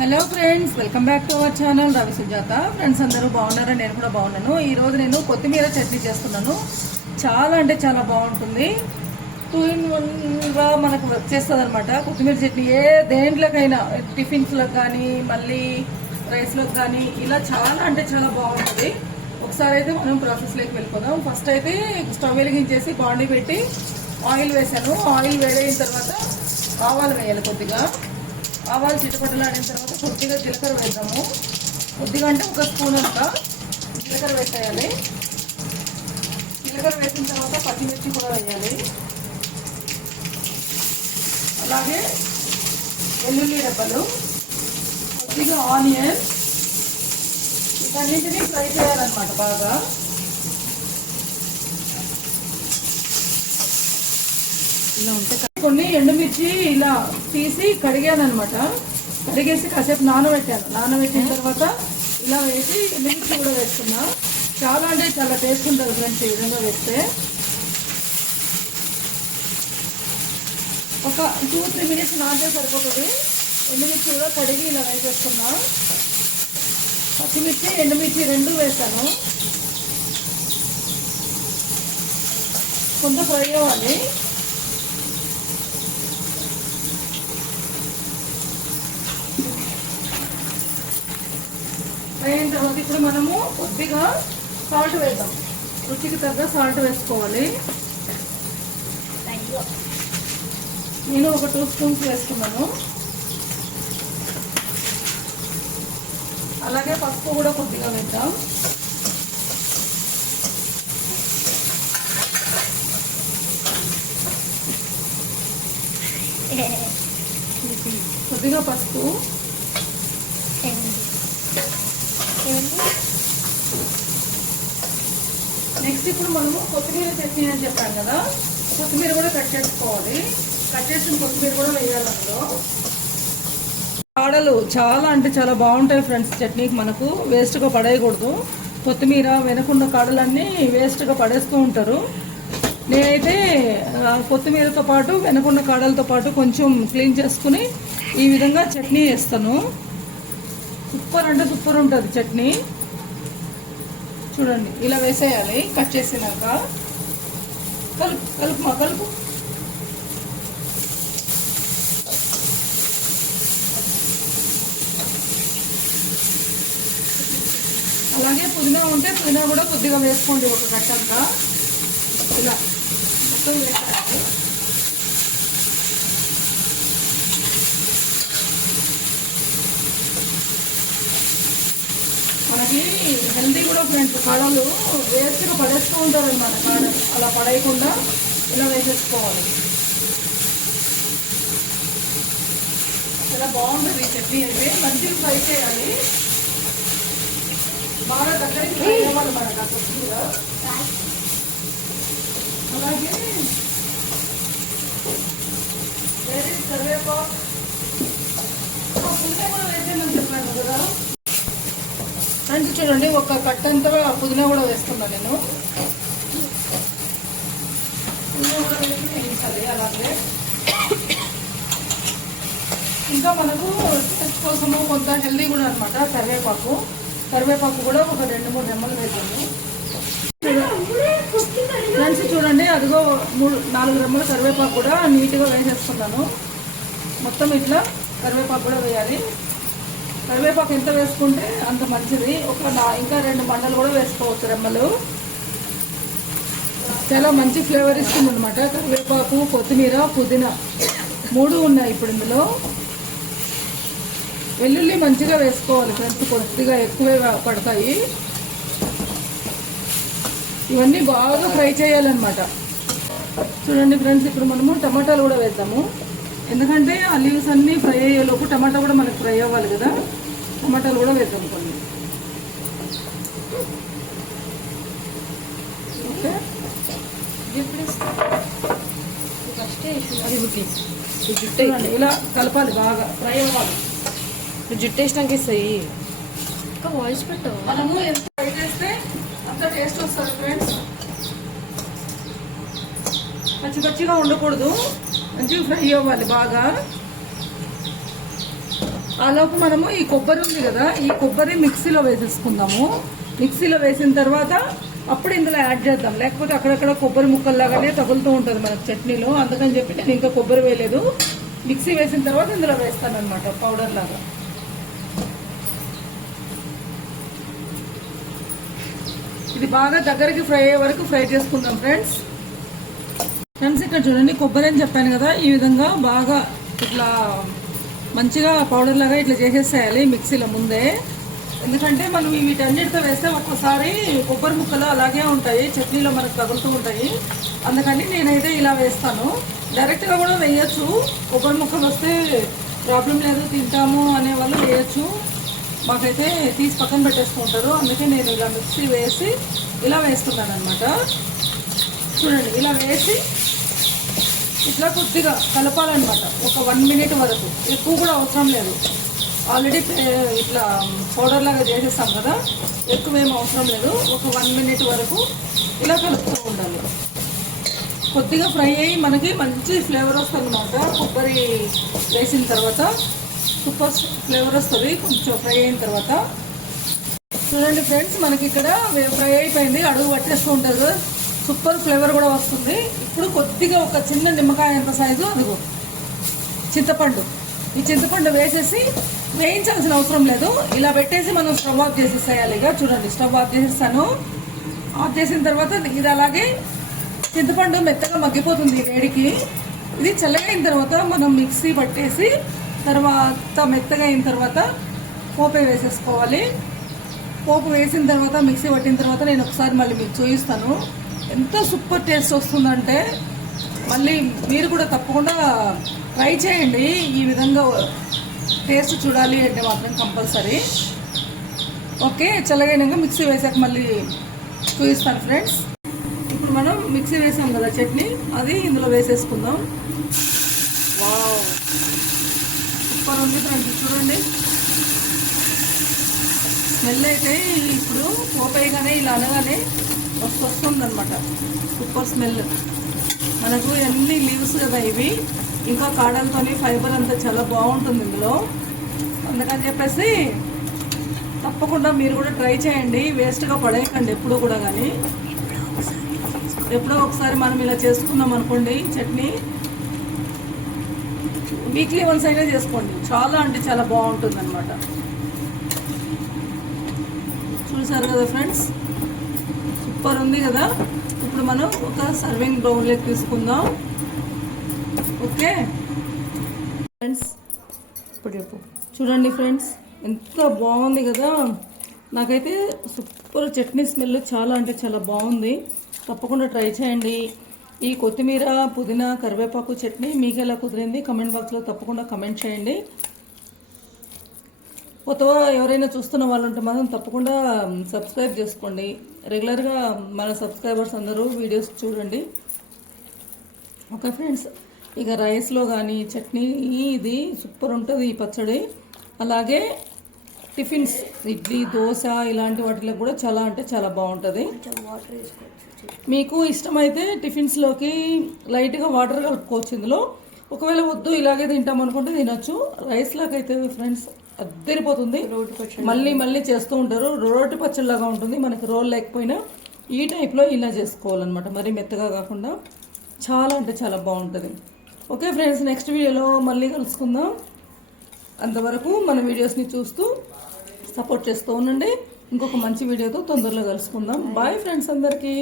Hello friends, welcome back to our channel Ravi Sujatha. Friends అందరూ బాగున్నారా? నేను కూడా బాగున్నాను. ఈరోజు నేను కొత్తిమీర చట్నీ చేస్తున్నాను. చాలా అంటే చాలా బాగుంటుంది. 2 in 1గా మనకు వచ్చేస్తుంది అనమాట కొత్తిమీర చట్నీ. ఏ దేంట్లోకైనా, టిఫిన్స్లోకి కానీ మళ్ళీ రైస్లోకి కానీ ఇలా చాలా అంటే చాలా బాగుంటుంది. ఒకసారి అయితే మనం ప్రాసెస్లోకి వెళ్ళిపోదాం. ఫస్ట్ అయితే స్టవ్ వెలిగించేసి బాండీ పెట్టి ఆయిల్ వేసాను. ఆయిల్ వేడైన తర్వాత ఆవాలు వేయాలి. కొద్దిగా ఆవాలు చిటపటలాడిన తర్వాత కొద్దిగా జీలకర్ర వేద్దాము. కొద్దిగా అంటే 1 స్పూన్ అంతా జీలకర్ర వేసేయాలి. జీలకర్ర వేసిన తర్వాత పచ్చిమిర్చి కూడా వేయాలి. అలాగే వెల్లుల్లి రెబ్బలు, కొద్దిగా ఆనియన్, వీటన్నింటినీ ఫ్రై చేయాలన్నమాట బాగా. ఇలా ఉంటే కొన్ని ఎండుమిర్చి ఇలా తీసి కడిగాను అనమాట. కడిగేసి కాసేపు నానబెట్టాను. నానబెట్టిన తర్వాత ఇలా వేసి ఎండుమిర్చి కూడా వేసుకున్నా. చాలా అంటే చాలా టేస్ట్ ఉంటుంది ఫ్రెండ్స్ ఈ విధంగా వేస్తే. ఒక 2-3 మినిట్స్ నానితే సరిపోతుంది. ఎండుమిర్చి కూడా కడిగి ఇలా వేసేసుకున్నా. పచ్చిమిర్చి ఎండుమిర్చి 2 వేసాను. కొంత ఫ్రై అవ్వాలి. అయిన తర్వాత ఇప్పుడు మనము కొద్దిగా సాల్ట్ వేద్దాం. రుచికి తగ్గ సాల్ట్ వేసుకోవాలి. నేను ఒక 2 స్పూన్స్ వేసుకున్నాను. అలాగే పసుపు కూడా కొద్దిగా వేద్దాం. కొద్దిగా పసుపు, నెక్స్ట్ ఇప్పుడు మనము కొత్తిమీర చట్నీ అని చెప్పాను కదా, కొత్తిమీర కూడా కట్ చేసుకోవాలి. కట్ చేసిన కొత్తిమీర కూడా వేయాలి అందులో. కాడలు చాలా అంటే చాలా బాగుంటాయి ఫ్రెండ్స్ చట్నీకి. మనకు వేస్ట్గా పడేయకూడదు. కొత్తిమీర వెనకున్న కాడలన్నీ వేస్ట్గా పడేస్తూ ఉంటారు. నేనైతే కొత్తిమీరతో పాటు వెనకున్న కాడలతో పాటు కొంచెం క్లీన్ చేసుకుని ఈ విధంగా చట్నీ వేస్తాను. సూపర్ అంటే సూపర్ ఉంటుంది చట్నీ. చూడండి ఇలా వేసేయాలి. కట్ చేసినాక కలుపు. అలాగే పుదీనా ఉంటే పుదీనా కూడా కొద్దిగా వేసుకోండి. ఒక కట్టంతా ఇలా మొత్తం వేసేయాలి. మనకి హెల్దీ కూడా ఫ్రెండ్స్. కాడలు వేస్ట్గా పడేస్తూ ఉంటారు అన్నమాట. కాడలు అలా పడేయకుండా ఇలా వేసేసుకోవాలి. చాలా బాగుంటుంది ఈ చట్నీ. అయితే మంచిగా ఫ్రై చేయాలి. బాగా దగ్గరికి ఫ్రై అవ్వాలి మనకు ఆ కొద్దిగా. అలాగే కరివేపాకు పుదీనా కూడా వేసేయమని చెప్పాను కదా. అంటే చూడండి ఒక కట్టంతా పుదీనా కూడా వేస్తున్నాను నేను. పుదీనా కూడా వేసి వేయించాలి. అలాగే ఇంకా మనకు టేస్ట్ కోసము కొంత హెల్దీ కూడా అనమాట కరివేపాకు కూడా ఒక 2-3 రెమ్మలు వేద్దాము. ఫ్రెండ్స్ చూడండి, అదిగో 3-4 రెమ్మల కరివేపాకు కూడా నీట్గా వేసేస్తున్నాను. మొత్తం ఇట్లా కరివేపాకు కూడా వేయాలి. కరివేపాకు ఎంత వేసుకుంటే అంత మంచిది. ఇంకా 2 మండలు కూడా వేసుకోవచ్చు రెమ్మలు. చాలా మంచి ఫ్లేవర్ ఇస్తుంది అనమాట. కరివేపాకు, కొత్తిమీర, పుదీనా 3 ఉన్నాయి ఇప్పుడు ఇందులో. వెల్లుల్లి మంచిగా వేసుకోవాలి ఫ్రెండ్స్. కొద్దిగా ఎక్కువే పడతాయి. ఇవన్నీ బాగా ఫ్రై చేయాలన్నమాట. చూడండి ఫ్రెండ్స్, ఇప్పుడు మనము టమాటాలు కూడా వేద్దాము. ఎందుకంటే ఆ లీవ్స్ అన్నీ ఫ్రై అయ్యేలోపు టమాటా కూడా మనకు ఫ్రై అవ్వాలి కదా. టమాటాలు కూడా వేద్దాం కొన్ని. ఓకే, ఇలా కలపాలి. బాగా ఫ్రై అవ్వాలి. జుట్టు వేసినాక ఇస్తాయి. వాయిస్ పెట్టావు. మనము ఎంత ఫ్రై చేస్తే అంత టేస్ట్ వస్తుంది ఫ్రెండ్స్. పచ్చిగా ఉండకూడదు. మంచిగా ఫ్రై అవ్వాలి బాగా. ఆలోపు మనము ఈ కొబ్బరి ఉంది కదా, ఈ కొబ్బరి మిక్సీలో వేసేసుకుందాము. మిక్సీలో వేసిన తర్వాత అప్పుడు ఇందులో యాడ్ చేద్దాం, లేకపోతే అక్కడక్కడ కొబ్బరి ముక్కల్లాగానే తగులుతూ ఉంటుంది మనకు చట్నీలో. అందుకని చెప్పి నేను ఇంకా కొబ్బరి వేయలేదు. మిక్సీ వేసిన తర్వాత ఇందులో వేస్తాను అనమాట పౌడర్ లాగా. ఇది బాగా దగ్గరికి ఫ్రై అయ్యే వరకు ఫ్రై చేసుకుందాం ఫ్రెండ్స్. ఇక్కడ చూడండి, కొబ్బరి అని చెప్పాను కదా, ఈ విధంగా బాగా ఇట్లా మంచిగా పౌడర్ లాగా ఇట్లా చేసేసేయాలి మిక్సీలో ముందే. ఎందుకంటే మనం వీటన్నిటితో వేస్తే ఒక్కోసారి కొబ్బరి ముక్కలు అలాగే ఉంటాయి, చట్నీలో మనకు తగులుతూ ఉంటాయి. అందుకని నేనైతే ఇలా వేస్తాను. డైరెక్ట్గా కూడా వేయచ్చు, కొబ్బరి ముక్కలు వస్తే ప్రాబ్లం లేదు తింటాము అనే వాళ్ళు వేయచ్చు. మాకైతే తీసి పక్కన పెట్టేసుకుంటారు. అందుకే నేను ఇలా మిక్సీ వేసి ఇలా వేస్తున్నాను అనమాట. చూడండి, ఇలా వేసి ఇట్లా కొద్దిగా కలపాలన్నమాట ఒక 1 మినిట్ వరకు. ఎక్కువ కూడా అవసరం లేదు, ఆల్రెడీ ఇట్లా పౌడర్ లాగా చేసేస్తాం కదా, ఎక్కువ ఏం అవసరం లేదు. ఒక 1 మినిట్ వరకు ఇలా కలుపుతూ ఉండాలి. కొద్దిగా ఫ్రై అయ్యి మనకి మంచి ఫ్లేవర్ వస్తుంది అన్నమాట. కొబ్బరి వేసిన తర్వాత సూపర్ ఫ్లేవర్ వస్తుంది కొంచెం ఫ్రై అయిన తర్వాత. చూడండి ఫ్రెండ్స్, మనకి ఇక్కడ ఫ్రై అయిపోయింది, అడుగు పట్టేస్తూ ఉంటుంది, సూపర్ ఫ్లేవర్ కూడా వస్తుంది. ఇప్పుడు కొద్దిగా ఒక చిన్న నిమ్మకాయ అంత సైజు అదిగో చింతపండు, ఈ చింతపండు వేసేసి వేయించాల్సిన అవసరం లేదు, ఇలా పెట్టేసి మనం స్టవ్ ఆఫ్ చేసేసేయాలి. ఇక చూడండి, స్టవ్ ఆఫ్ చేసేస్తాను. ఆఫ్ చేసిన తర్వాత ఇది అలాగే చింతపండు మెత్తగా మగ్గిపోతుంది ఈ వేడికి. ఇది చల్లగైన తర్వాత మనం మిక్సీ పట్టేసి తర్వాత మెత్తగా అయిన తర్వాత పోపు వేసేసుకోవాలి. పోపు వేసిన తర్వాత మిక్సీ పట్టిన తర్వాత నేను ఒకసారి మళ్ళీ మీకు చూపిస్తాను. ఎంత సూపర్ టేస్ట్ వస్తుందంటే మళ్ళీ మీరు కూడా తప్పకుండా ట్రై చేయండి. ఈ విధంగా టేస్ట్ చూడాలి అంటే మాత్రం కంపల్సరీ. ఓకే, చల్లగైనాక మిక్సీ వేసాక మళ్ళీ చూపిస్తాను ఫ్రెండ్స్. ఇప్పుడు మనం మిక్సీ వేసాం కదా చట్నీ, అది ఇందులో వేసేసుకుందాం. వావ్, సూపర్ ఉంది ఫ్రెండ్స్. చూడండి, స్మెల్ అయితే ఇప్పుడు పోపేయగానే ఇలా అనగానే వస్తుందన్నమాట, సూపర్ స్మెల్. మనకు ఎన్ని లీవ్స్ కదా ఇవి, ఇంకా కాడలతోని ఫైబర్ అంతా చాలా బాగుంటుంది ఇందులో. అందుకని చెప్పేసి తప్పకుండా మీరు కూడా ట్రై చేయండి, వేస్ట్గా పడేయకండి ఎప్పుడు కూడా. కానీ ఎప్పుడో ఒకసారి మనం ఇలా చేసుకున్నాం అనుకోండి చట్నీ, వీక్లీ వన్స్ అయినా చేసుకోండి, చాలా అంటే చాలా బాగుంటుంది అనమాట. చూసారు కదా ఫ్రెండ్స్, సూపర్ ఉంది కదా. ఇప్పుడు మనం ఒక సర్వింగ్ బౌల్లోకి తీసుకుందాం. ఓకే ఫ్రెండ్స్, ఇప్పుడు చెప్పు. చూడండి ఫ్రెండ్స్, ఎంత బాగుంది కదా. నాకైతే సూపర్ చట్నీ స్మెల్ చాలా అంటే చాలా బాగుంది. తప్పకుండా ట్రై చేయండి. ఈ కొత్తిమీర, పుదీనా, కరివేపాకు చట్నీ మీకు ఎలా కుదిరింది కమెంట్ బాక్స్లో తప్పకుండా కమెంట్ చేయండి. కొత్తగా ఎవరైనా చూస్తున్న వాళ్ళు ఉంటే మాత్రం తప్పకుండా సబ్స్క్రైబ్ చేసుకోండి. రెగ్యులర్గా మన సబ్స్క్రైబర్స్ అందరూ వీడియోస్ చూడండి. ఓకే ఫ్రెండ్స్, ఇక రైస్లో కానీ చట్నీ ఇది సూపర్ ఉంటుంది ఈ పచ్చడి. అలాగే టిఫిన్స్, ఇడ్లీ, దోశ ఇలాంటి వాటిలో కూడా చాలా అంటే చాలా బాగుంటుంది. మీకు ఇష్టమైతే టిఫిన్స్లోకి లైట్గా వాటర్ కలుపుకోవచ్చు ఇందులో. ఒకవేళ వద్దు ఇలాగే తింటాం అనుకుంటే తినొచ్చు. రైస్లోకి అయితే ఫ్రెండ్స్ అద్దరిపోతుంది. మళ్ళీ మళ్ళీ చేస్తూ ఉంటారు, రోటి పచ్చడిలాగా ఉంటుంది. మనకి రోల్ లేకపోయినా ఈ టైప్లో ఇలా చేసుకోవాలన్నమాట, మరీ మెత్తగా కాకుండా. చాలా అంటే చాలా బాగుంటుంది. ఓకే ఫ్రెండ్స్, నెక్స్ట్ వీడియోలో మళ్ళీ కలుసుకుందాం. అంతవరకు మన వీడియోస్ని చూస్తూ సపోర్ట్ చేస్తూ ఉండండి. ఇంకొక మంచి వీడియోతో తొందరలో కలుసుకుందాం. బాయ్ ఫ్రెండ్స్ అందరికీ.